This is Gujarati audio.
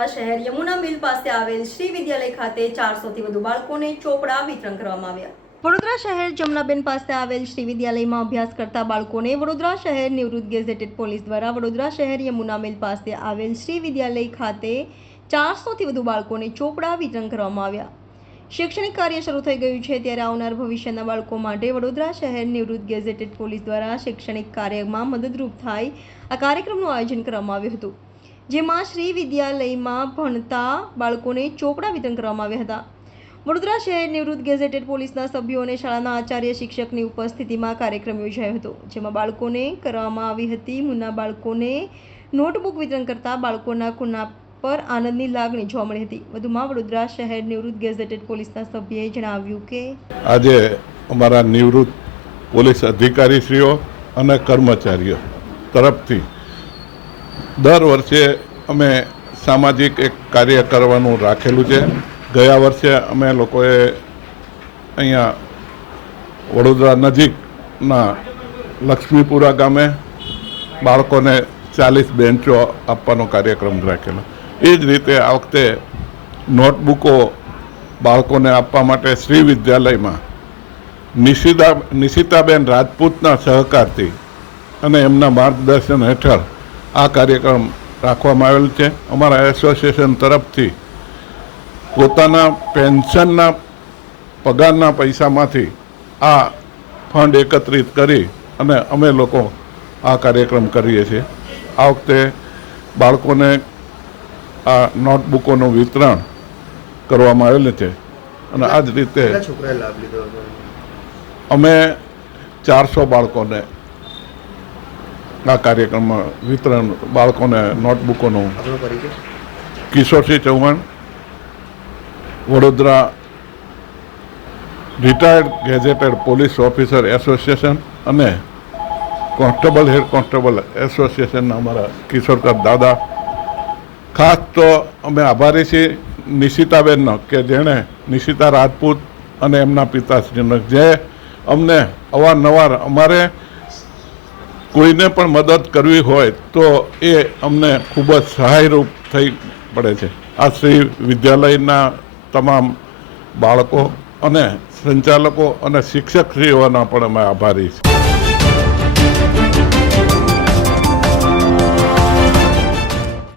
વડોદરા શહેર યમુના મિલ પાસે આવેલ શ્રી વિદ્યાલય ખાતે 400 થી વધુ બાળકોને ચોપડા વિતરણ કરવામાં આવ્યા। વડોદરા શહેર જમનાબેન પાસે આવેલ શ્રી વિદ્યાલયમાં અભ્યાસ કરતા બાળકોને વડોદરા શહેર નિવૃત્ત ગેઝેટેડ પોલીસ દ્વારા વડોદરા શહેર યમુના મિલ પાસે આવેલ શ્રી વિદ્યાલય ખાતે 400 થી વધુ બાળકોને ચોપડા વિતરણ કરવામાં આવ્યા। શૈક્ષણિક કાર્ય શરૂ થઈ ગયું છે ત્યારે આવનાર ભવિષ્યના બાળકો માટે વડોદરા શહેર નિવૃત્ત ગેઝેટેડ પોલીસ દ્વારા શૈક્ષણિક કાર્યમાં મદદરૂપ થાય આ કાર્યક્રમનું આયોજન કરવામાં આવ્યું હતું, જેમાં શ્રી વિદ્યાલયમાં ભણતા બાળકોને ચોપડા વિતરણ કરવામાં આવ્યા હતા। વડોદરા શહેર નિવૃત્ત ગેઝેટેડ પોલીસના સભ્યો અને શાળાના આચાર્ય શિક્ષકની ઉપસ્થિતિમાં કાર્યક્રમ યોજાયો હતો, જેમાં બાળકોને કરવામાં આવી હતી મુન્ના બાળકોને નોટબુક વિતરણ કરતા બાળકોના ખૂણા પર આનંદની લાગણી જોવા મળી હતી। વધુમાં વડોદરા શહેર નિવૃત્ત ગેઝેટેડ પોલીસના સભ્યએ જણાવ્યું કે આજે અમારા નિવૃત્ત પોલીસ અધિકારીશ્રીઓ અને કર્મચારીઓ તરફથી દર વર્ષે અમે સામાજિક એક કાર્ય કરવાનું રાખેલું છે। ગયા વર્ષે અમે લોકોએ અહીંયા વડોદરા નજીકના લક્ષ્મીપુરા ગામે બાળકોને 40 બેન્ચો આપવાનો કાર્યક્રમ રાખેલો। એ જ રીતે આ વખતે નોટબુકો બાળકોને આપવા માટે શ્રી વિદ્યાલયમાં નિશિતાબેન રાજપૂતના સહકારથી અને એમના માર્ગદર્શન હેઠળ આ કાર્યક્રમ રાખવામાં આવેલ છે। અમારા એસોસિએશન તરફથી પોતાના પેન્શનના પગારના પૈસામાંથી આ ફંડ એકત્રિત કરી અને અમે લોકો આ કાર્યક્રમ કરીએ છીએ। આ વખતે બાળકોને આ નોટબુકોનું વિતરણ કરવામાં આવેલું છે અને આ જ રીતે અમે 400 બાળકોને આ કાર્યક્રમમાં વિતરણ બાળકોને નોટબુકોનું। Kishorsinh Chauhan, Vadodara retired gazetted police officer association અને કોન્સ્ટેબલ હેડ કોન્સ્ટેબલ એસોસિએશનના અમારા કિશોરકર દાદા। ખાસ તો અમે આભારી છીએ નિશિતાબેનનો કે જેણે નિશિતા રાજપૂત અને એમના પિતાશ્રીનો જે અમને અવારનવાર અમારે કોઈને પણ મદદ કરવી હોય તો એ અમને ખૂબ જ સહાયરૂપ થઈ પડે છે। આ શ્રી વિદ્યાલયના તમામ બાળકો અને સંચાલકો અને શિક્ષકશ્રીઓના પણ અમે આભારી છીએ।